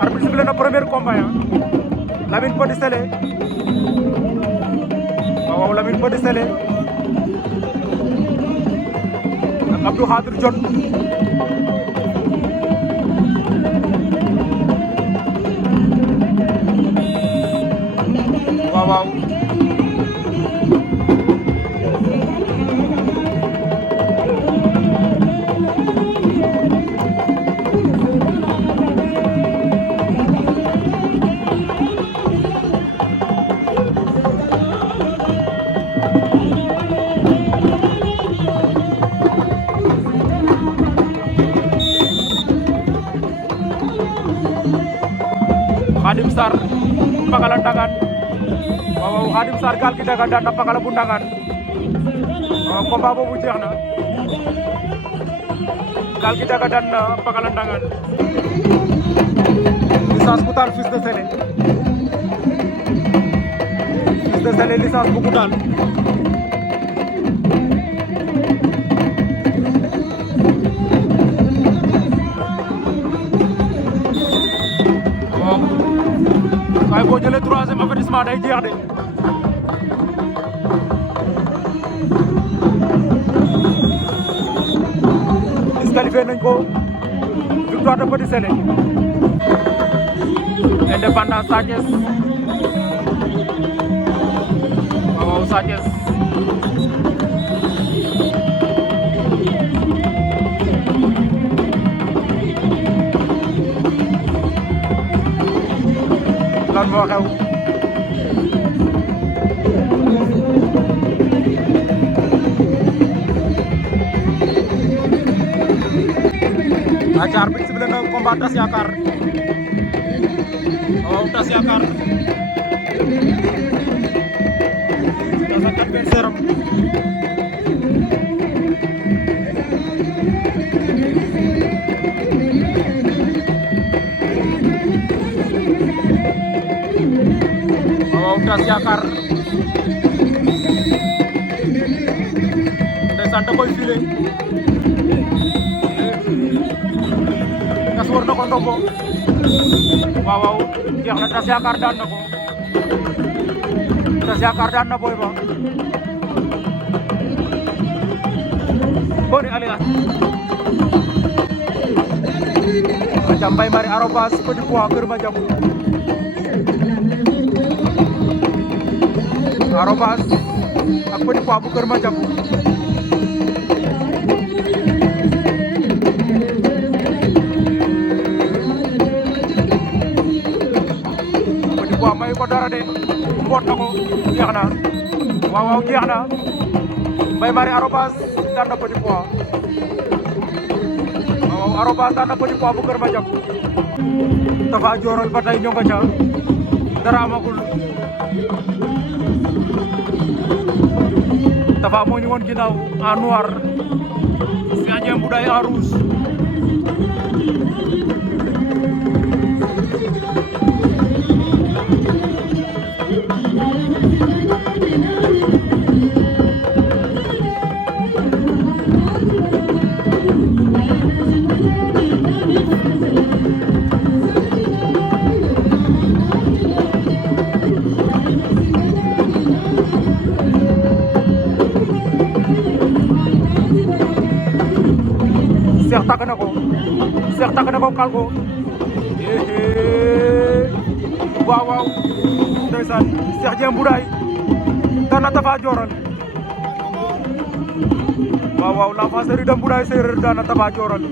arbitre sifflé na premier combat ya Lamine Petit Sélé waaw Lamine Petit Sélé ak Abdou Khadir Dione waaw Khadim Sarr Pakala Ndangaan waaw Khadim Sarr Gaal Gui Ndangaan daan na Pakala bu Ndangaan waaw combat boobu jeex na Gaal Gui Ndangaan daan na Pakala Ndangaan licence bu taal Fils de Sélé licence bu taal waaye boo jëlee troisième avertissement day jeex de disqualifié nañ ko victoire de Petit Sélé indépendant Sa Thiès waaw Sa Thiès lan moo xew aca arbitre sifflé na combat Tas Yakar waaw Tas Yakar Tas ak adversaire am Tas Yakar ndeysaan da koy filé tas war na ko ndombo waaw jeex na Tas Yakar daan na ko Tas Yakar daan na Boy Ba Boni Alias aca Mbaye Marie arobase Petit Pois Keur Madiabou arobase ak Petit Pois bu Keur Madiabou Petit Pois may ko dara de mboot na ko jeex na waaw jeex na Mbaye Marie arobase daan na Petit Pois waaw arobase daan na Petit Pois bu Keur Madiabou Tapha Diorol ba tey ñoo nga ca dara amagul Tapha moo ñu woon ginnaaw en noir Gandia Mboudaye en rouge Cheikh takk na ko kal ko waaw ndeysaan Cheikh Dieng Mboudaye daan na Tapha Diorol waaw l'enfant chéri de Mboudaye Séeréer daan na Tapha Diorol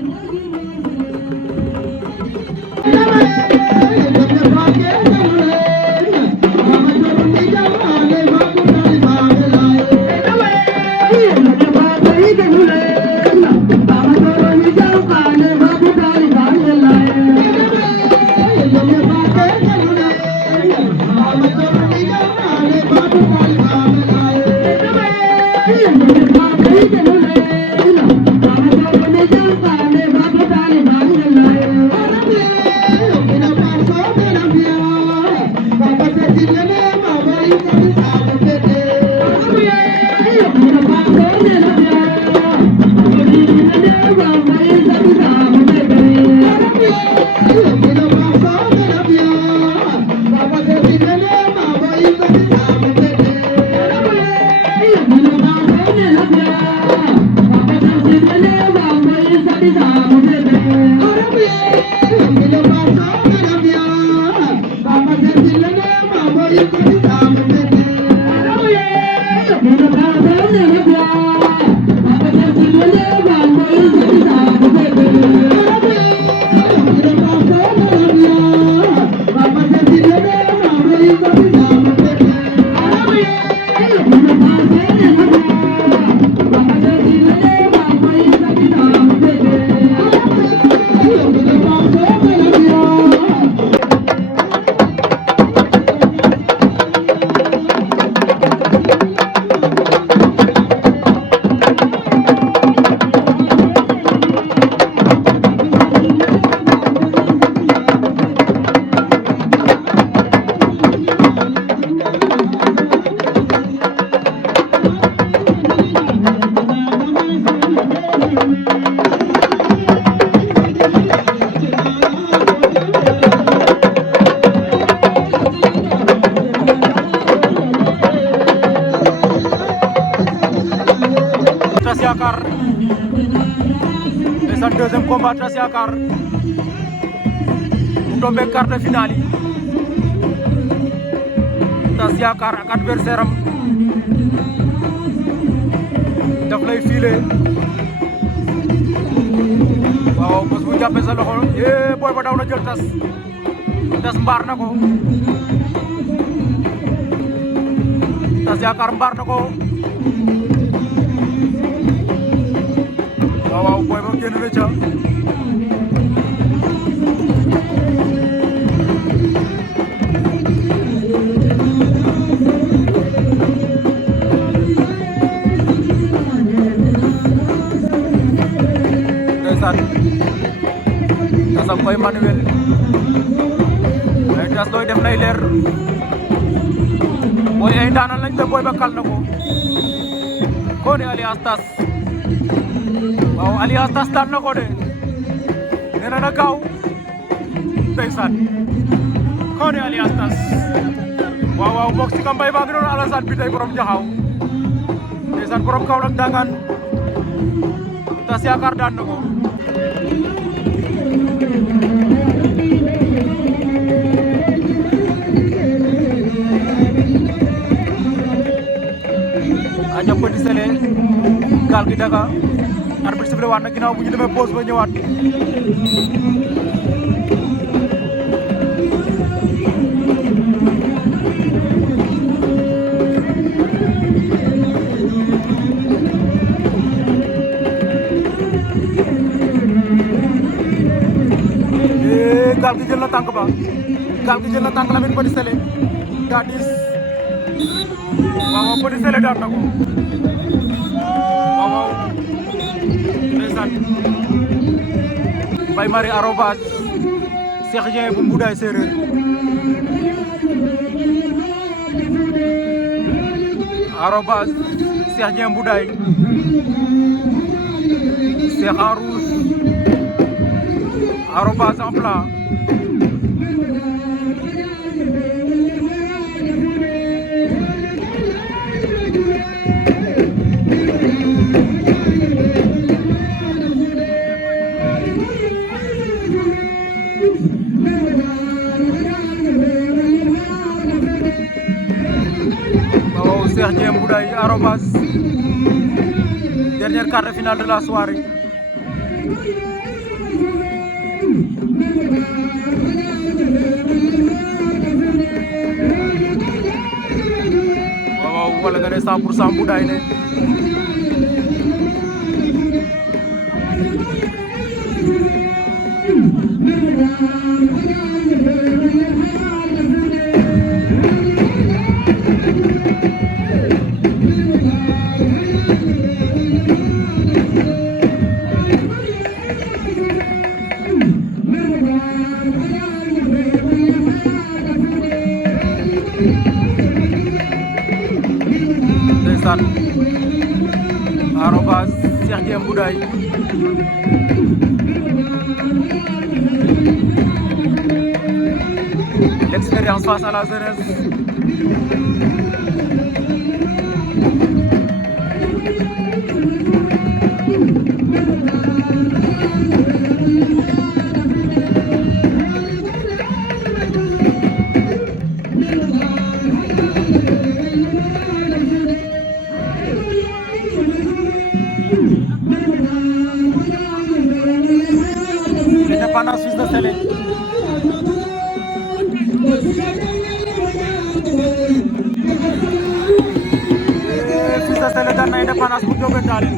Thank you. Yakar ndeysaan deuxième combat Tass Yakar mu tombé quart de finale yi Tass Yakar ak adversaire am daf lay filé waaw bés bu jàppee sa loxo boy ba daw na jël Tass mbaar na ko Tass Yakar mbaar na ko waaw boy ba génn na ca ndeysaan Tass ak Boy Manuel ay Tass looy def nay leer boy ay ndaanaan lañ te boy ba kal na ko ne alias Tass waaw alias Tass daan na ko de nee na gaaw ndeysaan ko ne alias Tass waaw mbokk si kambay baa ngi noonu Alassane bi tey borom jaxaw ndeysaan borom Kaolack dangaan Tass Yakar daan na ko aja Petit Sélé gaal gi daga arbitre sifflé waat na ginnaaw bu ñu demee pause ba ñëwaat gaal gi jël na tànk ba gaal gi jël na tànk Lamine Petit Sélé daa diis waaw Petit Sélé daan na ko waaw ndeysaan Mbaye Marie arobase Cheikh Dieng bu Mboudaye Séeréer arobase Cheikh Dieng Mboudaye Cheikh en rouge arobase en blanc Cheikh Dieng Mboudaye arobase dernier quart de finale de la soirée waaw wala nga ne 100% Mboudaye ne ndeysaan arobase Cheikh Dieng Mboudaye l'expérience face à la jeunesse l'indépendance Fils de Sélé Fils de Sélé daan na indépendance bu Ndiobène Tallinn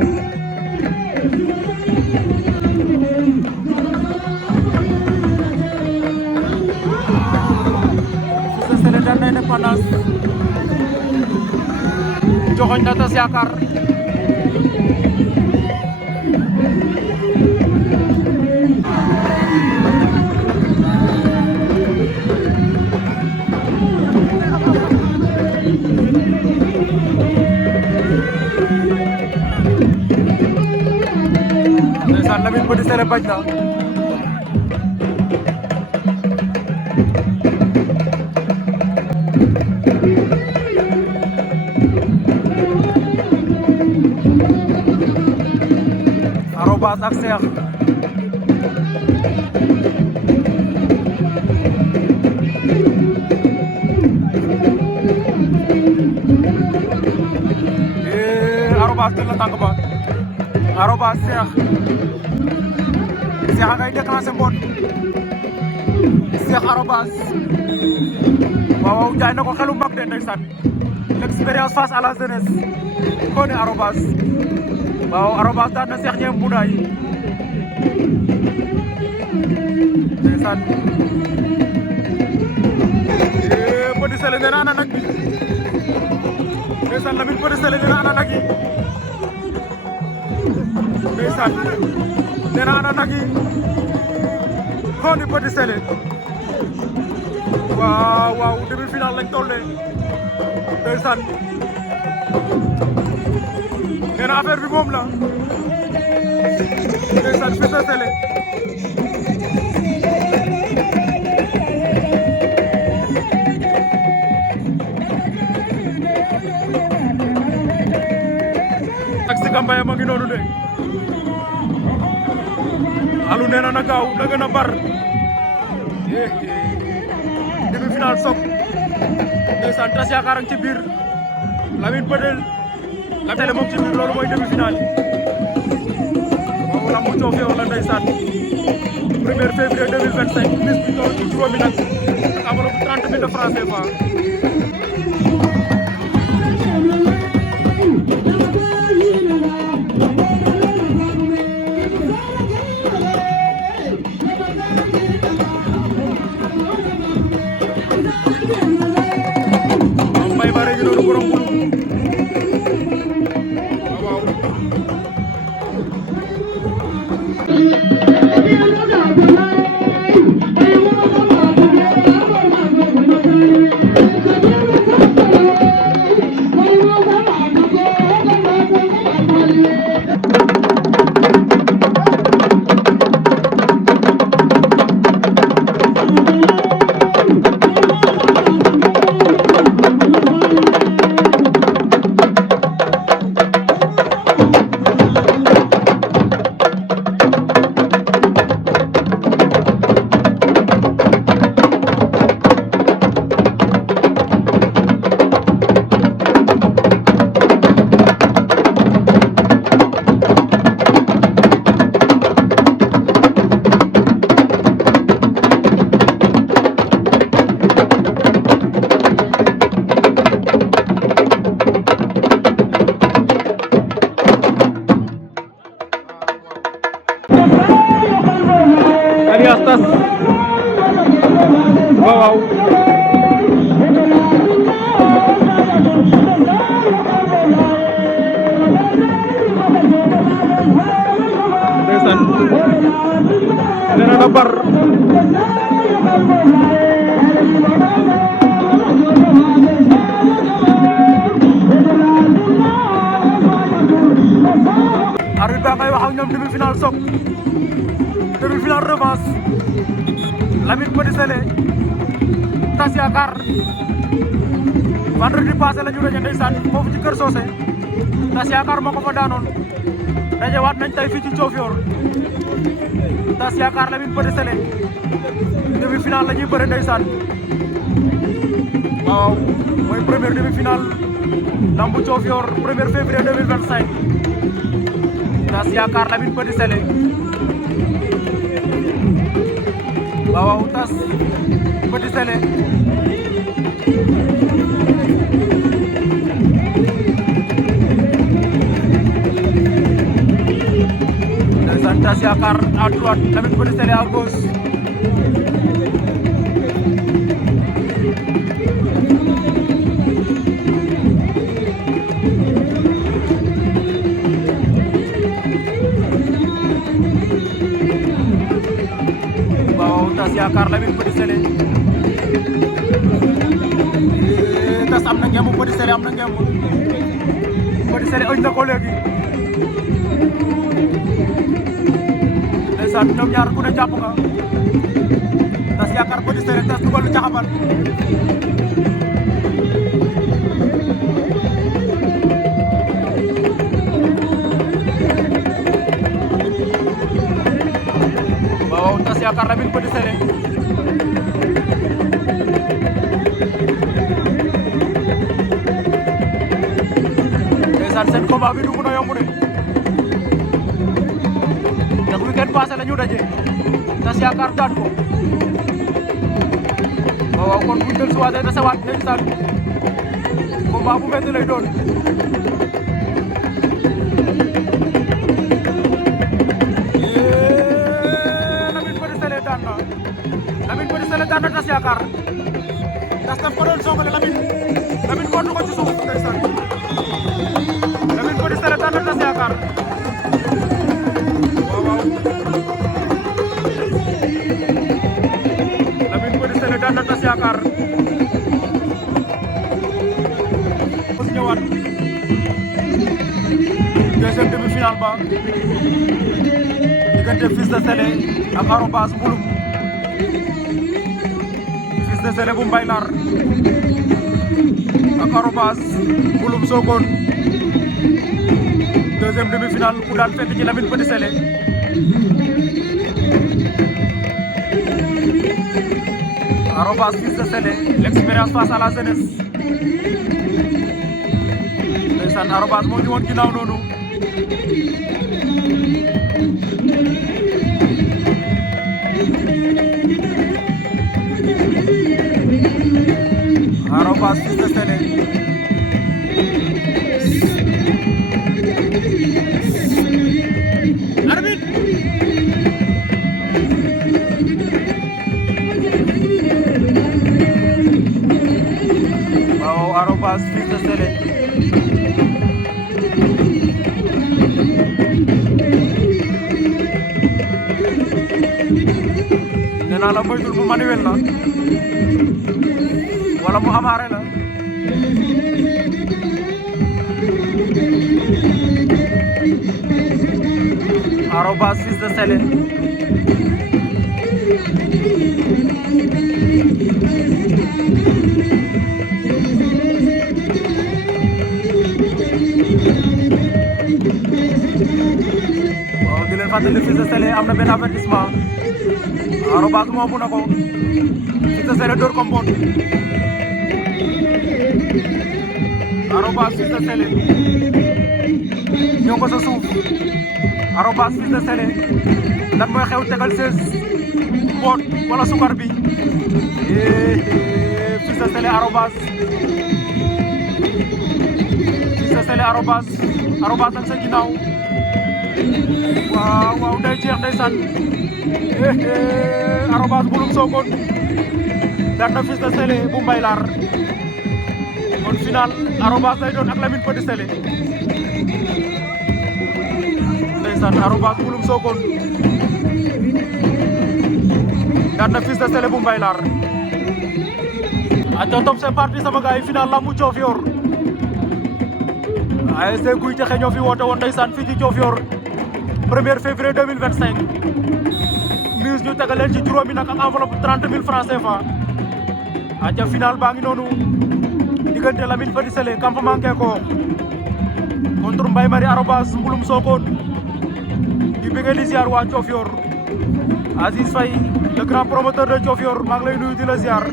Fils de Sélé daan na indépendance joxoñ na Tass Yakar ndeysaan Lamine Petit Sélé bañ na Arobase ak Cheikh Arobase jël na tànk ba Arobase Cheikh a ngay déclenché mboot Cheikh Arobase waaw jaay na ko xelu mag de ndeysaan l'expérience face à la jeunesse Ngoné Arobase waaw Arobase daan na Cheikh Ñeem Mboudaay ndeysaan Petit Sélé nee na ana nag bi ndeysaan Lamine Petit Sélé nee na ana nag yi ndeysaan nee na ana nag yi Ngoné Petit Sélé waaw waaw demi-finale lañ tollee ndeysaan nee na affaire bi moom la ndeysaan Fils de Sélé ak si Gambaye ma ngi noonu de Alou nee na na gaaw na gën a bar demi-finale sok ndeysaan tas yaakaar ci biir Lamine Petit moom ci biir loolu mooy demi-finale yi waaw lambu Diofior la ndeysaan 1er février 2025 bis bi toll ci juróomi nag ak enveloppe 30 000 de francs CFA Alias tas waaw ndeysaan nee na bar arbitre ba ngay wax ak ñoom demi-finale sok demi-finale revanche Lamine Petit Sélé tas yaakaar vendredi passé la ñu daje ndeysaan foofu ci Kër Socé tas yaakaar moo ko fa daanoon dajewaat nañ tey fii ci Diofior tas yaakaar Lamine Petit Sélé demi-finale la ñuy bëre ndeysaan waaw mooy première demi-finale lambu Diofior 1er février 2025 tas yaakaar Lamine Petit Sélé waaw tas Petit Sélé ndeysaan tas yaakaar à droite Lamine Petit Sélé à gauche tas yaakaar Lamine Petit Sélé tas am na ngemu Petit Sélé am na ngemu Petit Sélé ëñ na ko léegi ndeysaan ñoom ñaar ku ne jàpp nga tas yaakaar Petit Sélé tas dugal lu caxabal yaakaar Lamine Petit Sélé ndeysaan seen combat bi du mun a yomb de ndax weekend passé la ñu daje tas yaakaar daan ko waaw kon bu ñu dellusiwaatee tasewaat ndeysaan combat bu métti lay doon Lamine Petit Sélé daan na tas yaakaar tas daf ko doon songale Lamine kootu ko ci suuf ndeysaan Lamine Petit Sélé daan na tas yaakaar waaw Lamine Petit Sélé daan na tas yaakaar ko si ñëwaat deuxième demi-finale ba diggante Fils de Sélé ak Arobase Mbouloum Fils de Sélé bu Mbaylar ak Arobase Mbouloum Sokone deuxième demi-finale ku daan fekk ci Lamine Petit Sélé Arobase Fils de Sélé l'expérience face à la jeunesse ndeysaan Arobase moo ñu woon ginnaaw noonu Arobase Fils de Sélé arbitre waaw Arobase Fils de Sélé nee naa la moytul mu manuel la wala mu amaare la Arobase Fils de Sélé waaw di leen fàttali Fils de Sélé am na benn avertissement Arobase moomu na ko Fils de Sélé door ko mboot Arobase Fils de Sélé ñoo ko sa suuf Arobase Fils de Sélé lan mooy xew tegal 16 mboot wala sukar bi Fils de Sélé Arobase Fils de Sélé Arobase ak sa ginnaaw waaw waaw day jeex ndeysaan Arobase Mbouloum Sokone daan na Fils de Sélé bu Mbaylar kon final Arobase lay doon ak Lamine Petit Sélé ndeysaan Arobase Mbouloum Sokone daan na Fils de Sélé bu Mbaylar aca top c'est parti sama gars yi final lambu Diofior ASC Gouye Tékhe ñoo fi woote woon ndeysaan fii ci Diofior 1er février 2025 mise ñu tegal leen ci juróomi nag ak enveloppe 30 000 francs CFA aca final baa ngi noonu diggante Lamine Petit Sélé campement Ngeko contre Mbaye Marie Arobase Mbouloum Sokone di bëgg di ziar waa Diofior Aziz Faye le grand promoteur de Diofior maa ngi lay nuyu di la ziar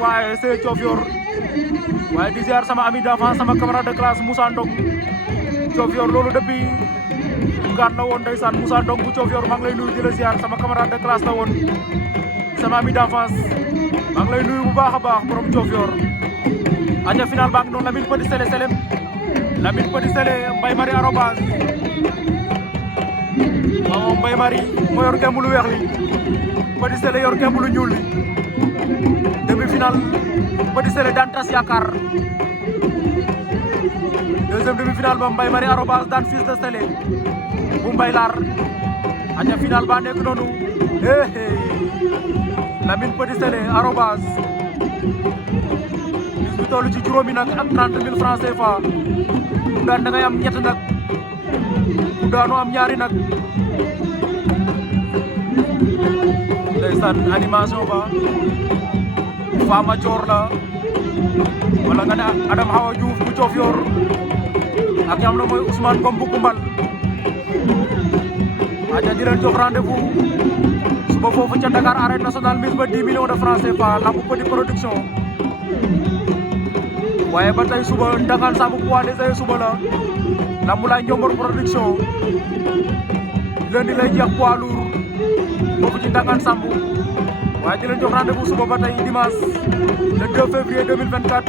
waa ASC Diofior waaye di ziar sama ami d'enfance sama camarade de classe Moussa Ndong Diofior loolu depuis gaan la woon ndeysaan Moussa Ndong bu Diofior maa ngi lay nuyu di la ziar sama camarade de classe la woon sama ami d'enfance maa ngi lay nuyu bu baax a baax borom Diofior aca final baa ngi noonu Lamine Petit Sélé Mbaye Marie Arobase waaw Mbaye Marie moo yor ngemb lu weex li Petit Sélé yor ngemb lu ñuul li demi-final Petit Sélé daan tas yaakaar deuxième demi-finale ba Mbaye Marie Arobase daan Fils de Sélé bu Mbaylar aca final ba nekk noonu Lamine Petit Sélé Arobase bis bi toll ci juróomi nag ak 30 000 francs CFA ku daan da ngay am ñett nag ku daanu am ñaari nag ndeysaan animation ba Fama Dior la wala nga ne Adam Hawa Diouf bu Diofior ak ñam na mooy Ousmane Ngom bu Koumbal aja di leen jox rendez-vous suba foofu ca Dakar arène nationale mise ba 10 millions de francs CFA lambu Petit Production waaye ba tey suba Ndangaan Samb poids léger suba la lambu lay Njomboor Production lundi lay jeex poids lourd foofu ci Ndangaan Samb waaye di leen jox rendez-vous suba ba tey dimanche le 2 février 2024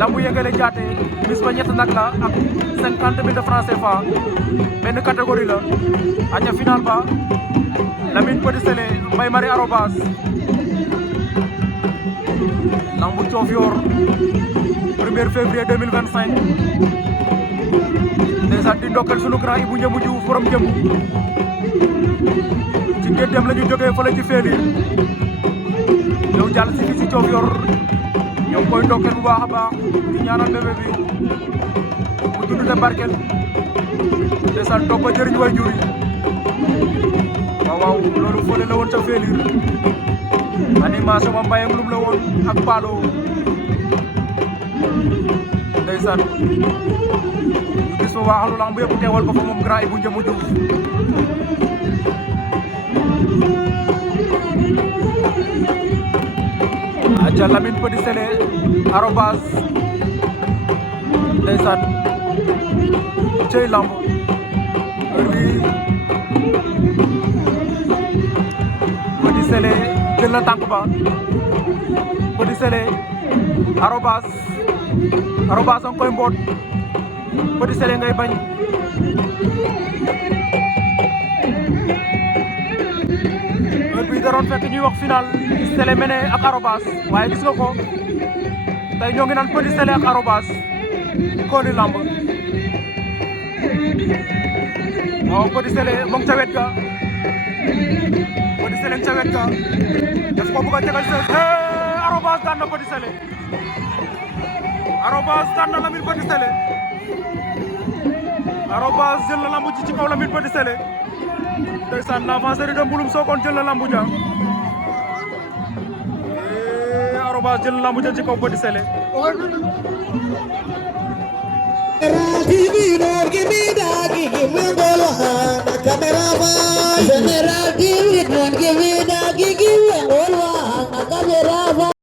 lambu Yengele Jaate bis ba ñett nag la ak 50 000 de francs CFA benn catégorie la aca final ba Lamine Petit Sélé Mbaye Marie Arobas lambu Diofior 1er février 2025 ndeysaan di ndokkal sunu grand Ibou Ndiamou Diouf borom jëm ci ngénteem la ñu jógee fële ci féelir ñëw jàll si fii si Diofior ñoo ngi koy ndokkal bu baax a baax di ñaanal bébé bi mu dund te barkel ndeysaan toog ba jëriñ way jur yi waaw loolu fële la woon ca féelir animation ba mbayam lum la woon ak paalo ndeysaan ñu gis fa waaxalu lamb yëpp teewal ko fa moom grand Ibou Ndiamou Diouf aca Lamine Petit Sélé Arobas ndeysaan cey lamb heure bi Petit Sélé jël na tànk ba Petit Sélé Arobas a ngi koy mboot Petit Sélé ngay bañ heure bi da doon fekk ñuy wax final Sélé Méné ak Arobas waaye gis nga ko tey ñoo ngi naan Petit Sélé ak Arobas kooni lamb waaw Petit Sélé mu ngi ca wet ga Petit Sélé ca wet ga daf ko bëgg a tegal Arobas daan na Petit Sélé Arobas daan na Lamine Petit Sélé Arobas jël na lambu ci kaw Lamine Petit Sélé ndeysaan l'avancée de Mbouloum Sokone jël na lambu ja Arobas jël na lambu ja ci kaw Petit Sélé General TV, don't give me that, give me all one,